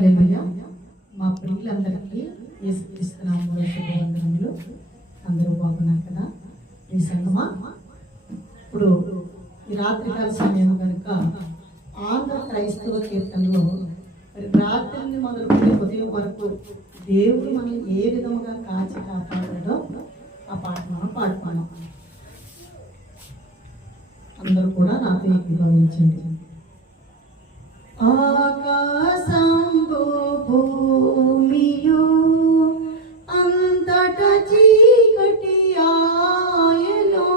మా ప్రియులందరికీ యేసుక్రీస్తు నామములో శుభవందనములు. అందరూ బాగున్నారు కదా? ఈ సంగమా ఇప్పుడు ఈ రాత్రికాల సమయం కనుక ఆంధ్ర క్రైస్తవ కీర్తనలో రాత్రిని మొదలుకొని ఉదయం వరకు దేవుడు మనం ఏ విధముగా కాచి కాపాడాడో ఆ పాట మనం పాడుకున్నాం. అందరూ కూడా నాతో ఏకీభవించండి. ఆకాశంబు భూమియు అంతట చీకటి ఆయను,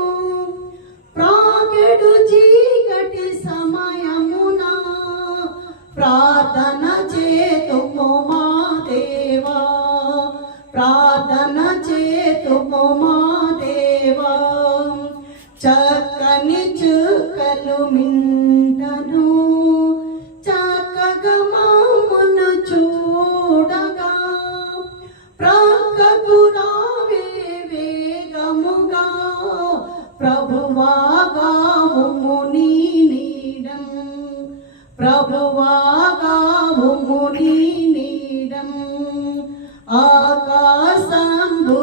ప్రాకెడు చీకటి సమయమున ప్రార్థన చేతుము మా దేవా, ప్రార్థన చేతుము మా దేవా. చక్కని చుక్కలు మింటను చక్కగా మామును చూడగా, ప్రక్కకు రావే వేగముగా ప్రభువాగావుము నీ నీడం, ప్రభువాగావుము నీ నీడం. ఆకాశంబు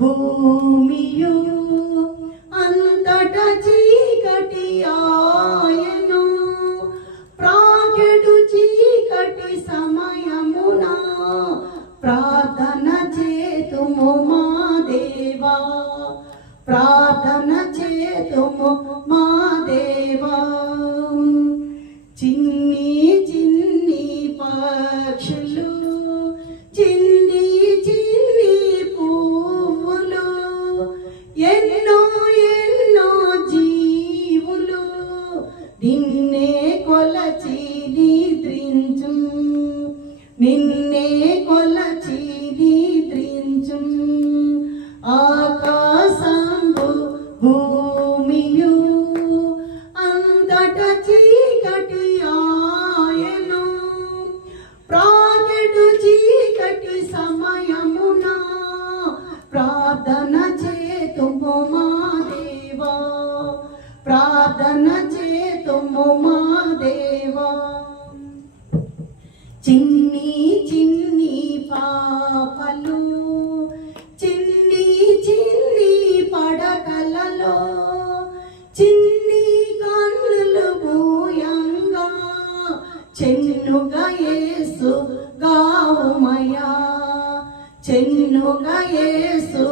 భూమియు అంతట చీకటి ఆయను, ప్రాకెడు చీకటి సమయమున ప్రార్థన చేతుము మా దేవా, ప్రార్థన చేతుము మా దేవా. చిన్ని చిన్ని పక్షులు, చిన్ని చిన్ని పువ్వులు, ఎన్నో ఎన్నో జీవులు నిన్నే కొలచి నిద్రించు, నిన్నే కొలచి నిద్రించు. ఆకాశంబు భూమియు అంతట చీకటి ఆయను, ప్రాకెడు చీకటి సమయమున ప్రార్థన చేతుము మా దేవా, ప్రార్థన చేతుము మా దేవా. చిన్ని చిన్ని పాపలు చిన్ని చిన్ని పడగలలో, చిన్ని కన్నులు మూయంగా చెన్నుగా యేసు గావుమయా, చెన్నుగా యేసు